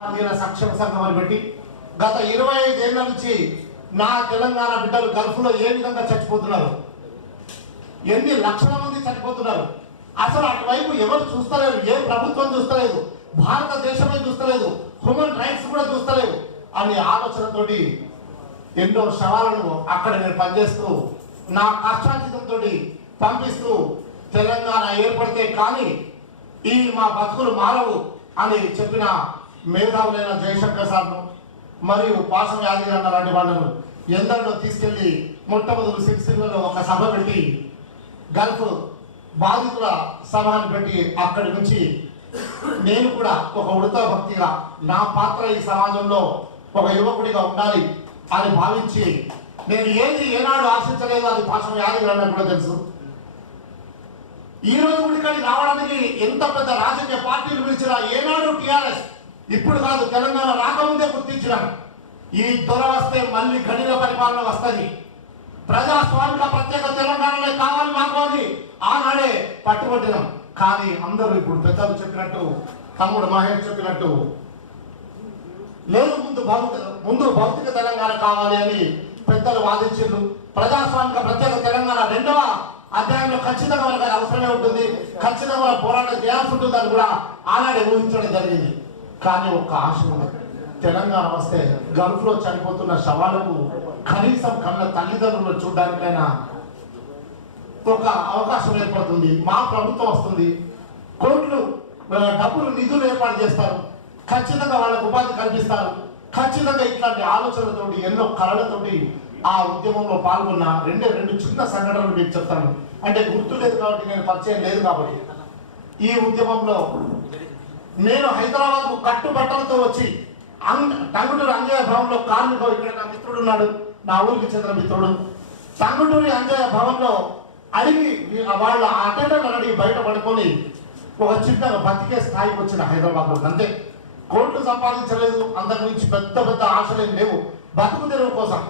సంక్షేమ సంఘం అని పెట్టి గత 25 ఏళ్ల నుంచి నా తెలంగాణ బిడ్డలు గల్ఫ్లో ఏ విధంగా చచ్చిపోతున్నారు, ఎన్ని లక్షల మంది చచ్చిపోతున్నారు, అసలు అటువైపు ఎవరు చూస్తలేరు, ఏ ప్రభుత్వం చూస్తలేదు, భారతదేశమే చూస్తలేదు, హ్యూమన్ రైట్స్ కూడా చూస్తలేవు అనే ఆలోచనతోటి ఎన్నో శవాలను అక్కడ నేను పనిచేస్తూ నా కష్టార్జితంతో పంపిస్తూ తెలంగాణ ఏర్పడితే కానీ ఈ మా బతుకులు మారవు అని చెప్పిన మేధావులైన జయశంకర్ సార్ను మరియు పాసం యాదగిరి అన్న లాంటి వాళ్ళను ఎందరిలో తీసుకెళ్లి మొట్టమొదటి సిరిసిల్లలో ఒక సభ పెట్టి గల్ఫ్ బాధితుల సభను పెట్టి అక్కడి నుంచి నేను కూడా ఒక ఉడతా భక్తిగా నా పాత్ర ఈ సమాజంలో ఒక యువకుడిగా ఉండాలి అని భావించి నేను ఏది ఏనాడు ఆశించలేదు, అది పాసం యాదగిరి అన్న కూడా తెలుసు. ఈ రోజు ఇక్కడికి రావడానికి ఎంత పెద్ద రాజకీయ పార్టీలు పిలిచినా ఏనాడు టిఆర్ఎస్ ఇప్పుడు కాదు, తెలంగాణ రాకముందే గుర్తించిన ఈ దొర వస్తే మళ్ళీ గడిల పరిపాలన వస్తుంది, ప్రజాస్వామిక ప్రత్యేక తెలంగాణలో కావాలి మాకు అని ఆనాడే పట్టుబట్టినాం. కానీ అందరూ ఇప్పుడు పెద్దలు చెప్పినట్టు, తమ్ముడు మహేష్ చెప్పినట్టు లేదు, ముందు భౌతిక తెలంగాణ కావాలి అని పెద్దలు వాదించారు. ప్రజాస్వామిక ప్రత్యేక తెలంగాణ 2వ అధ్యాయంలో ఖచ్చితంగా మనకు అవసరమే ఉంటుంది, ఖచ్చితంగా పోరాటం చేయాల్సి ఉంటుంది అని కూడా ఆనాడే ఊహించడం జరిగింది. కానీ ఒక్క ఆశ ఉంది, తెలంగాణ వస్తే గల్ఫ్లో చనిపోతున్న శవాలకు కనీసం కన్న తల్లిదండ్రులు చూడడానికైనా ఒక అవకాశం ఏర్పడుతుంది. మా ప్రభుత్వం వస్తుంది, కోట్లు డబ్బులు నిధులు ఏర్పాటు చేస్తారు, ఖచ్చితంగా వాళ్ళకు ఉపాధి కల్పిస్తారు. ఖచ్చితంగా ఇట్లాంటి ఆలోచనలతోటి ఎన్నో కళలతోటి ఆ ఉద్యమంలో పాల్గొన్న రెండు చిన్న సంఘటనలు మీకు చెప్తాను. అంటే గుర్తు లేదు కాబట్టి, నేను పరిచయం లేదు కాబట్టి. ఈ ఉద్యమంలో నేను హైదరాబాద్కు కట్టుబట్టలతో వచ్చి టంగుటూరి అంజయ్య భవన్లో కార్మికుడు, ఇక్కడ నా మిత్రుడు ఉన్నాడు, నా ఊరికి చెందిన మిత్రుడు, టంగుటూరి అంజయ్య భవన్లో అడిగి వాళ్ళ అటెండర్ అడిగి బయట పడుకొని ఒక చిన్నగా బతికే స్థాయికి వచ్చిన హైదరాబాద్లో. అంతే, కోట్లు సంపాదించలేదు, అందరి నుంచి పెద్ద పెద్ద ఆశలేం లేవు, బతుకు తెరువు కోసం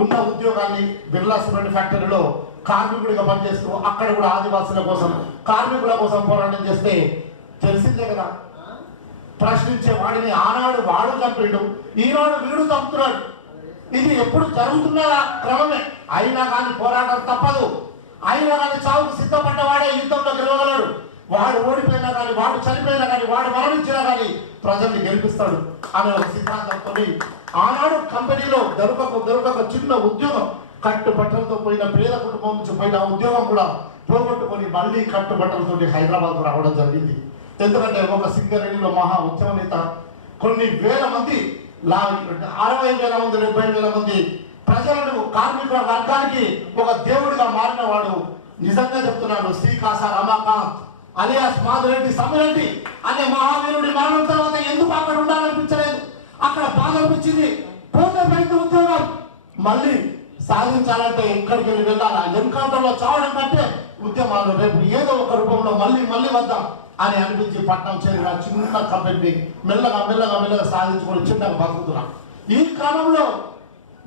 ఉన్న ఉద్యోగాన్ని బిర్లా సిమెంట్ ఫ్యాక్టరీలో కార్మికుడిగా పనిచేస్తూ అక్కడ కూడా ఆదివాసుల కోసం కార్మికుల కోసం పోరాటం చేస్తే తెలిసిందే కదా, ప్రశ్నించే వాడిని ఆనాడు వాడు చంపిండు, ఈనాడు వీడు చంపుతున్నాడు. ఇది ఎప్పుడు జరుగుతున్న క్రమమే. అయినా కానీ పోరాటం తప్పదు, అయినా కానీ చావుకు సిద్ధపడ్డ వాడే యుద్ధంలో గెలవగలడు. వాడు ఓడిపోయినా కానీ, వాడు చనిపోయినా కానీ, వాడు మరణించినా కానీ ప్రజల్ని గెలిపిస్తాడు అనే ఒక సిద్ధాంతంతో ఆనాడు కంపెనీలో దొరకక చిన్న ఉద్యోగం, కట్టుబట్టలతో పోయిన పేద కుటుంబం నుంచి పోయిన ఉద్యోగం కూడా పోగొట్టుకొని మళ్ళీ కట్టుబట్టలతో హైదరాబాద్కు రావడం జరిగింది. ఎందుకంటే ఒక సింగరేణిలో మహా ఉద్యమ నేత, కొన్ని వేల మంది 60,000 మంది 70,000 మంది ప్రజలను కార్మికుల వర్గానికి ఒక దేవుడిగా మారిన వాడు. నిజంగా చెప్తున్నాడు, శ్రీకాస రమాకాంత్ అలియాస్ మాధురెడ్డి సమ్మిరెడ్డి అనే మహావీరుడి మరణం తర్వాత ఎందుకు అక్కడ ఉండాలనిపించలేదు, అక్కడ బాధ అనిపించింది. పోతే రైతు ఉద్యోగం మళ్ళీ సాధించాలంటే ఎక్కడికి వెళ్ళాలి, ఎన్కౌంటర్లో చావడం కంటే ఉద్యమాలు రేపు ఏదో ఒక రూపంలో మళ్ళీ వద్దాం అని అనిపించి పట్నం చేరిన చిన్న కంపెనీ మెల్లగా సాధించుకొని చిన్నగా బతుకుతున్నాం. ఈ క్రమంలో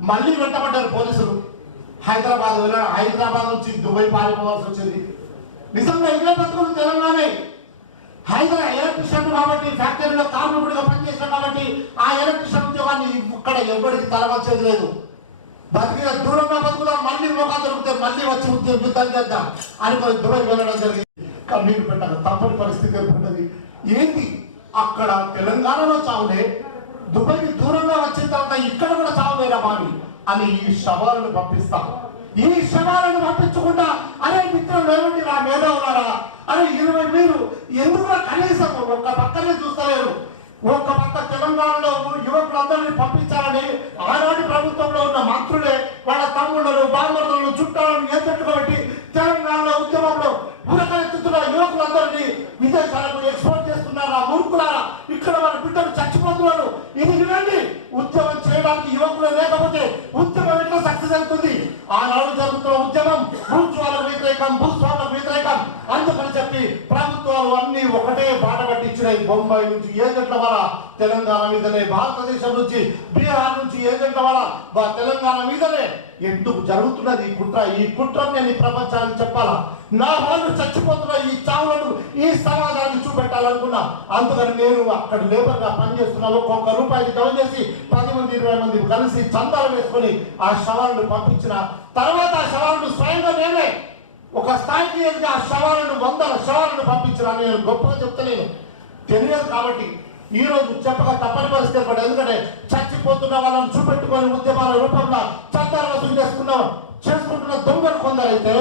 మళ్ళీ వెంటబడ్డారు పోలీసులు. హైదరాబాద్ నుంచి దుబాయ్ పారిపోవాల్సి వచ్చింది. నిజంగా ఇవే బతుకులు తెలంగాణ. ఎలక్ట్రిషియన్ కాబట్టి ఫ్యాక్టరీలో కార్మికుడిగా పనిచేసాం కాబట్టి ఆ ఎలక్ట్రిషియన్ ఉద్యోగాన్ని ఇక్కడ ఎవరికి తలవచ్చేది లేదు. బతికిన దూరంగా బతుకుదాం, మళ్ళీ మోకా దొరికితే మళ్ళీ వచ్చి యుద్ధం చేద్దాం అని దుబాయ్ వెళ్ళడం జరిగింది. కన్నీరు పెట్టక తప్పని పరిస్థితి ఏర్పడ్డది. ఏంటి అక్కడ తెలంగాణలో చావులే, దుబాయ్కి దూరంగా వచ్చిన తర్వాత ఇక్కడ కూడా చావులేరా మాని అని ఈ శవాలను పంపిస్తాం. ఈ శవాలను పంపించకుండా అరే మిత్రులు ఏమిటి నా మీద ఉన్నారా, అరే 20 మీరు ఎందుకు కనీసం ఒక్క పక్కనే చూస్తలేరు. ఒక్క పక్క తెలంగాణలో యువకులందరినీ పంపించాలని ఆనాటి ప్రభుత్వంలో ఉన్న మంత్రులే వాళ్ళ తమ్ముళ్ళను బామరులను చుట్టాలను ఎత్తట్టుగా పెట్టి తెలంగాణలో ఉద్యమంలో ఉరకలెత్తుతున్న యువకులందరినీ విదేశాలకు ఎక్స్పోర్ట్ చేస్తున్నారు. ఆ మూర్ఖులారా, ఇక్కడ వాళ్ళ బిడ్డలు చచ్చిపోతున్నారు. ఇది వినండి, ఉద్యమం చేయడానికి యువకులు లేకపోతే ఉద్యమం ఎట్లా సక్సెస్ అవుతుంది? ఆనాడు జరుగుతున్న ఉద్యమం భూస్వాలకు వ్యతిరేకం, భూస్వాములకు వ్యతిరేకం. అందుకని చెప్పి ప్రభుత్వాలు అన్ని ఒకటే బాట పట్టించిన వచ్చినాయి. బొంబాయి నుంచి ఏజెంట్ల వల్ల తెలంగాణ మీదనే, భారతదేశం నుంచి బీహార్ నుంచి ఏజెంట్ల వల్ల తెలంగాణ మీదనే ఎందుకు జరుగుతున్నది ఈ కుట్ర? ఈ కుట్రను నేను ఈ ప్రపంచానికి చెప్పాలా? నా వాళ్ళు చచ్చిపోతున్న ఈ చావులను ఈ సమాజానికి చూపెట్టాలనుకున్నా. అందుకని నేను అక్కడ లేబర్ గా పనిచేస్తున్నా. ఒక్కొక్క రూపాయికి జమ చేసి 10 మంది 20 మంది కలిసి చందాలు వేసుకొని ఆ శవాలను పంపించిన తర్వాత ఆ శవాలను స్వయంగా నేనే ఒక స్థాయికి ఎదిగి ఆ శవాలను 100 శవాలను పంపించిన. నేను గొప్పగా చెప్తలేను, తెలియదు కాబట్టి ఈ రోజు చెప్పక తప్పని పరిస్థితి ఏర్పడి. ఎందుకంటే చచ్చిపోతున్న వాళ్ళని చూపెట్టుకొని ఉద్యమాల రూపంలో చట్టాలు వసూలు చేసుకుంటున్న దొంగలు కొందరైతే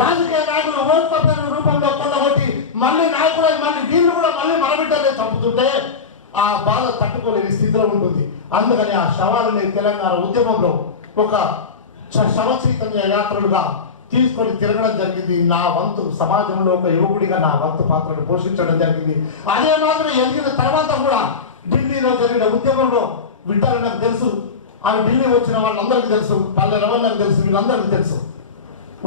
రాజకీయ నాయకులు ఓట్ల పేరు రూపంలో కొల్లగొట్టి మళ్ళీ నాయకులు మళ్ళీ వీళ్ళు కూడా మళ్ళీ మన బిడ్డలే చంపుతుంటే ఆ బాధ తట్టుకోలేని స్థితిలో ఉంటుంది. అందుకని ఆ శవాలని తెలంగాణ ఉద్యమంలో ఒక శవ చైతన్య యాత్రలుగా తీసుకొని తిరగడం జరిగింది. నా వంతు సమాజంలో ఒక యువకుడిగా నా వంతు పాత్రను పోషించడం జరిగింది. అదే మాత్రం ఎదిగిన తర్వాత కూడా ఢిల్లీలో జరిగిన ఉద్యమంలో వింటారని నాకు తెలుసు, ఆ ఢిల్లీ వచ్చిన వాళ్ళందరికీ తెలుసు, పల్లె రవణకు తెలుసు, వీళ్ళందరికీ తెలుసు.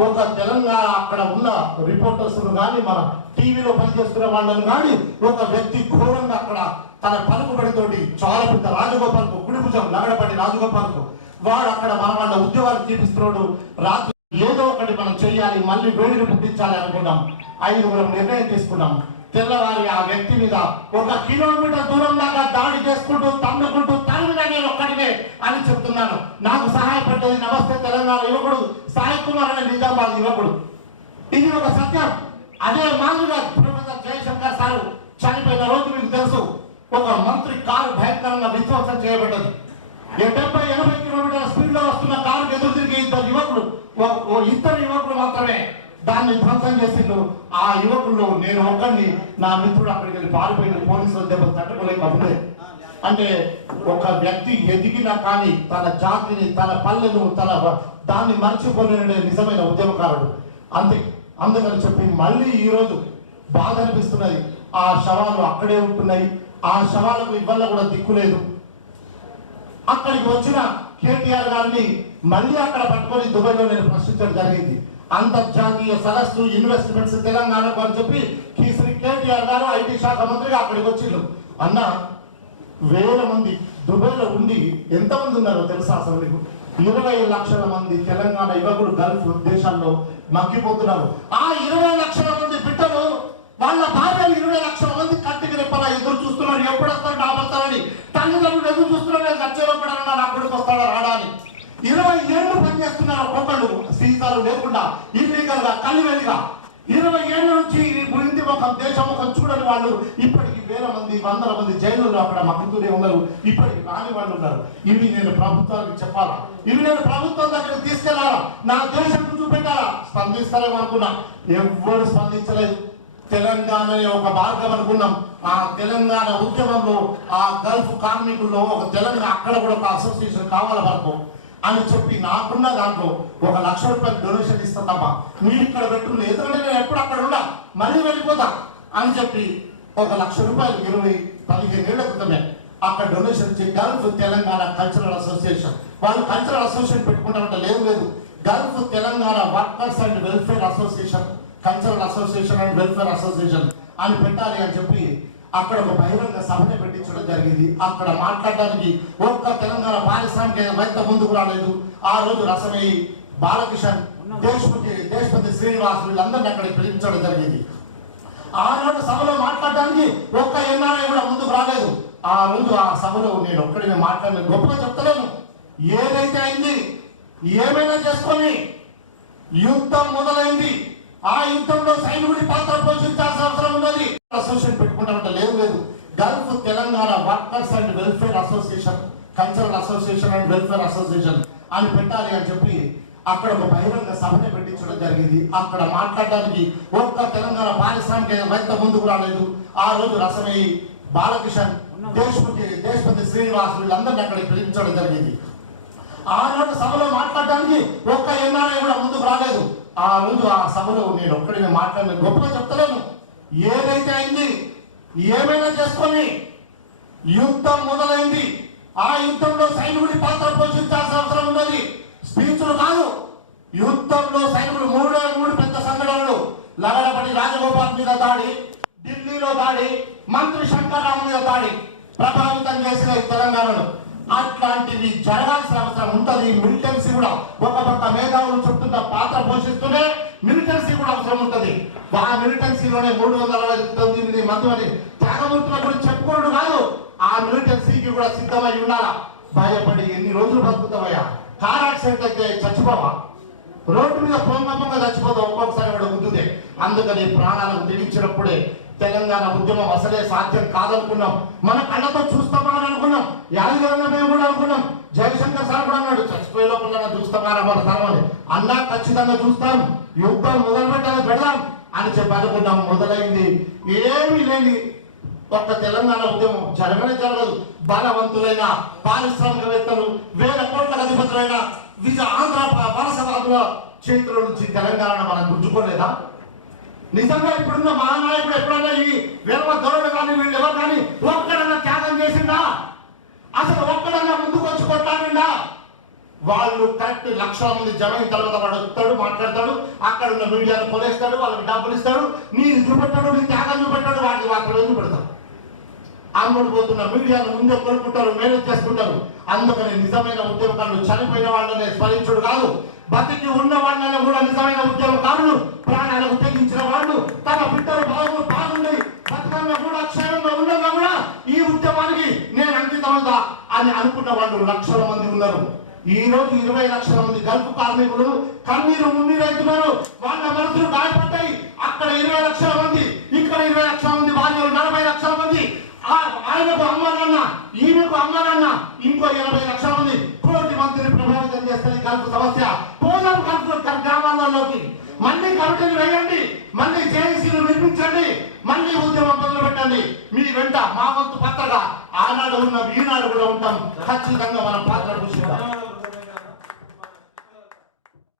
ఒక తెలంగాణ అక్కడ ఉన్న రిపోర్టర్స్ కానీ మన టీవీలో పనిచేస్తున్న వాళ్ళని కానీ ఒక వ్యక్తి ఘోరంగా అక్కడ తన పలుకుబడితోటి చాలా పెద్ద రాజగోపాల్కు కుడిభుజం లగడపడి రాజగోపాల్కు వాడు అక్కడ మన వాళ్ళ ఉద్యోగాలు చూపిస్తున్నాడు. రాత్రి ఏదో ఒకటి మనం చెయ్యాలి, మళ్ళీ వేడిని పుట్టించాలి అనుకున్నాం. 5 నిర్ణయం తీసుకున్నాం. తెల్లవారి ఆ వ్యక్తి మీద 1 కిలోమీటర్ దూరం దాకా దాడి చేసుకుంటూ తన్నుకుంటూ తల్లిగా నేను ఒక్కడినే అని చెప్తున్నాను. నాకు సహాయపడ్డది నమస్తే తెలంగాణ యువకుడు సాయి కుమార్ అనే నిజామాబాద్ యువకుడు. ఇది ఒక సత్యం. అదే మాదిరిగా ప్రొఫెసర్ జయశంకర్ సారు చనిపోయిన రోజు మీకు తెలుసు, ఒక మంత్రి కారు భయంకరంగా విధ్వంసం చేయబడ్డది. 70-80 కిలోమీటర్ల స్పీడ్ లో వస్తున్న కారు ఎదురు తిరిగి ఇద్దరు యువకులు మాత్రమే దాన్ని ధ్వంసం చేసిండు. ఆ యువకుల్లో నేను ఒక్కడిని, నా మిత్రుడు అక్కడికి వెళ్ళి పారిపోయిన పోలీసులు దెబ్బలు తట్టుకోలేకపోతే. అంటే ఒక వ్యక్తి ఎదిగినా కానీ తన జాతిని, తన పల్లెను, తన దాన్ని మర్చిపోలేని నిజమైన ఉద్యమకారుడు అంతే. అందుకని చెప్పి మళ్ళీ ఈరోజు బాధ అనిపిస్తున్నది. ఆ శవాలు అక్కడే ఉంటున్నాయి. ఆ శవాలకు ఇవ్వాల కూడా దిక్కులేదు. అక్కడికి వచ్చిన కేటీఆర్ గారిని మళ్ళీ అక్కడ పట్టుకొని దుబాయ్లో నేను ప్రశ్నించడం జరిగింది. అంతర్జాతీయ సదస్సు ఇన్వెస్ట్మెంట్స్ తెలంగాణకు అని చెప్పి శ్రీ కేటీఆర్ గారు ఐటీ శాఖ మంత్రిగా అక్కడికి వచ్చిండు. అన్న 1000 మంది దుబాయ్లో ఉండి ఎంతమంది ఉన్నారో తెలుసా అసలు మీకు? 20 లక్షల మంది తెలంగాణ యువకులు గల్ఫ్ దేశాల్లో మగ్గిపోతున్నారు. ఆ 20 లక్షల మంది బిడ్డలు వాళ్ళ భార్యలు 20 లక్షల మంది కట్టికి రెప్పలా ఎదురు చూస్తున్నారు. ఎప్పుడు వస్తారు డాబడతారని తల్లిదండ్రులు ఎదురు చూస్తున్నారు. ఖర్చులో పడాలన్నా నా కొడుకు వస్తాడా రాడా అని. 20 ఏళ్ళు పనిచేస్తున్నారు ఒక్కొక్కళ్ళు సీతాలు లేకుండా ఇల్లీగల్ గా కలివెలిగా. 20 ఏళ్ళ నుంచి ఇంటి ముఖం దేశం ముఖం చూడని వాళ్ళు ఇప్పటికి 1000 మంది 100 మంది జైలులో అక్కడ మగ్గుతూనే ఉన్నారు. ఇప్పటికి రాని వాళ్ళు ఉన్నారు. ఇవి నేను ప్రభుత్వానికి చెప్పాలా? ఇవి నేను ప్రభుత్వం దగ్గరికి తీసుకెళ్లాలా? నా దేశం చూపెట్టాలా? స్పందిస్తారేమో అనుకున్నా, ఎవ్వరు స్పందించలేదు. తెలంగాణ ఒక మార్గం అనుకున్నాం. ఆ తెలంగాణ ఉద్యమంలో ఆ గల్ఫ్ కార్మికుల్లో ఒక తెలంగాణ అక్కడ కూడా ఒక అసోసియేషన్ కావాల వరకు అని చెప్పి నాకున్న దాంట్లో 1 లక్ష రూపాయలు డొనేషన్ ఇస్తామా, మీరు ఇక్కడ పెట్టుకుని ఎందుకంటే నేను ఎప్పుడు అక్కడ ఉన్నా మళ్ళీ వెళ్ళిపోతా అని చెప్పి 1 లక్ష రూపాయలు 15 ఏళ్ల క్రితమే అక్కడ డొనేషన్ ఇచ్చి గల్ఫ్ తెలంగాణ కల్చరల్ అసోసియేషన్ వాళ్ళు కల్చరల్ అసోసియేషన్ పెట్టుకుంటామంటే లేదు Gulf Telangana workers and welfare association, cultural association and welfare association అని పెట్టాలి అని చెప్పి అక్కడ ఒక బహిరంగ సభని పెట్టించడం జరిగింది. అక్కడ మాట్లాడడానికి ఒక్క తెలంగాణ పారిశ్రామికవేత్త ముందుకు రాలేదు. ఆ రోజు రసమయ్యి బాలకిషన్, దేశపతి శ్రీనివాస్ వీళ్ళందరినీ అక్కడికి పిలిపించడం జరిగింది. ఆ రోజు సభలో మాట్లాడడానికి ఒక్క ఎన్ఆర్ఐ కూడా ముందుకు రాలేదు. ఆ రోజు ఆ సభలో నేను ఒక్కడిని మాట్లాడిన గొప్పగా చెప్తలేను. ఏదైతే అయింది ఏమైనా చేసుకొని యుద్ధం మొదలైంది. ఆ యుద్ధంలో సైనికుడి పాత్ర పోషించాల్సిన అవసరం ఉన్నది. అసోసియేషన్ పెట్టుకుంటామంటే లేదు Gulf Telangana workers and welfare association, cultural association and welfare association అని పెట్టాలి అని చెప్పి అక్కడ ఒక బహిరంగ సభని పెట్టించడం జరిగింది. అక్కడ మాట్లాడడానికి ఒక్క తెలంగాణ పారిశ్రామికవేత్త ముందుకు రాలేదు. ఆ రోజు రసమయ్యి బాలకిషన్, దేశపతి శ్రీనివాస్ వీళ్ళందరినీ అక్కడికి పిలిపించడం జరిగింది. ఆ రోజు సభలో మాట్లాడడానికి ఒక్క ఎన్ఆర్ఐ కూడా ముందుకు రాలేదు. ఆ రోజు ఆ సభలో నేను ఒక్కడిని మాట్లాడిన గొప్పగా చెప్తలేను. ఏదైతే అయింది ఏమైనా చేసుకొని యుద్ధం మొదలైంది. ఆ యుద్ధంలో సైనికుడి పాత్ర పోషించాల్సిన అవసరం ఉన్నది. స్పీచ్లు కాదు, యుద్ధంలో సైనికుడు 3 పెద్ద సంఘటనలు, లగడపడి రాజగోపాల్ మీద దాడి, ఢిల్లీలో దాడి, మంత్రి శంకర్రావు మీద దాడి ప్రభావితం చేసిన ఈ తెలంగాణను. అట్లాంటివి జరగాల్సిన అవసరం ఉంటుంది. మిలిటెన్సీ కూడా ఒక పక్క మేధావులు చుట్టూ పాత్ర పోషిస్తూనే మిలిటెన్సీ కూడా అవసరం ఉంటుంది. ఆ మిలిటెన్సీలోనే 369 మంది అని త్యాగమూర్తుల గురించి చెప్పుకోవడం కాదు, ఆ మిలిటెన్సీకి కూడా సిద్ధమై ఉండాలా. భయపడి ఎన్ని రోజులు బతుకుతావయ్యా? కార్ యాక్సిడెంట్ అయితే చచ్చిపోవా? రోడ్డు మీద పొంగ చచ్చిపోతావు, ఒక్కొక్కసారి కూడా ఉంటుంది. అందుకని ప్రాణాలకు తెగించినప్పుడే తెలంగాణ ఉద్యమం అసలే సాధ్యం కాదనుకున్నాం. మన కళ్ళతో చూస్తామా అని అనుకున్నాం. యాదగిరి మేము కూడా అనుకున్నాం. జయశంకర్ సార్ కూడా అన్నాడు, చచ్చిపోయే లోపల చూస్తామా మన తరం అని. అన్నా ఖచ్చితంగా చూస్తాం, యుద్ధం మొదలు పెట్టాలి పెడదాం అని చెప్పి అనుకున్నాం. మొదలైంది ఏమీ లేని ఒక్క తెలంగాణ ఉద్యమం జరగనే జరగదు. బలవంతులైన పారిశ్రామికవేత్తలు, వేల కోట్ల అధిపతులైన ఆంధ్ర వలసవాదుల చేతుల నుంచి తెలంగాణను మనం గుర్తుకోలేదా? నిజంగా ఇప్పుడున్న మహానాయకుడు ఎప్పుడన్నా ఈ వీరవ దొరలు కానీ వీళ్ళు ఎవరు కానీ ఒక్కడన్నా త్యాగం చేసిందా? అసలు ఒక్కడన్నా ముందుకు వచ్చి కొట్టాడిందా? వాళ్ళు కరెక్ట్ లక్షల మంది జనం తర్వాత వాడు వస్తాడు, మాట్లాడతాడు, అక్కడ ఉన్న మీడియాను కొనేస్తాడు, వాళ్ళకి డబ్బులు ఇస్తాడు, నీ చూపెట్టాడు, నీ త్యాగం చూపెట్టాడు, వాటికి మాత్రమే చూపెడతాడు. అమ్ముడు పోతున్న మీడియాను ముందే కొనుక్కుంటారు, మేనేజ్ చేసుకుంటారు. అందుకని నిజమైన ఉద్యమకారులు చనిపోయిన వాళ్ళనే స్మరించుడు కాదు, బతికి ఉన్న వాళ్ళని కూడా నిజమైన ఉద్యమకారులు, ప్రాణాలకు తెగించిన వాళ్ళు, తమ బిడ్డలు బాగుండి బతుకమ్మ కూడా క్షేమంగా ఉండగా కూడా ఈ ఉద్యమానికి నేను అంకితమవుతా అని అనుకున్న వాళ్ళు లక్షల మంది ఉన్నారు. ఈ రోజు 20 లక్షల మంది గల్ఫ్ కార్మికులు కన్నీరు మున్నీరైతున్నారు. వాళ్ళ మనసులు గాయపడ్డాయి. అక్కడ 20 లక్షల మంది, ఇక్కడ 20 లక్షల మంది భార్యలు, 40 లక్షల మంది. ఆయనకు అమ్మాలన్న, ఈమెకు అమ్మాలన్న, ఇంకో 80 లక్షల మంది. కోటి మందిని ప్రభావితం చేస్తుంది గల్ఫ్ సమస్య. పోదాం గల్ఫ్ గ్రామాలలోకి, మళ్ళీ కమిటీలు వేయండి, మళ్ళీ జేఏసీలు నిర్మించండి, మళ్ళీ ఉద్యమం మొదలు పెట్టండి. మీ వెంట మా వంతు పత్రగా ఆనాడు ఉన్న ఈనాడు కూడా ఉంటాం. ఖచ్చితంగా మనం పాత్ర కూర్చుంటాం.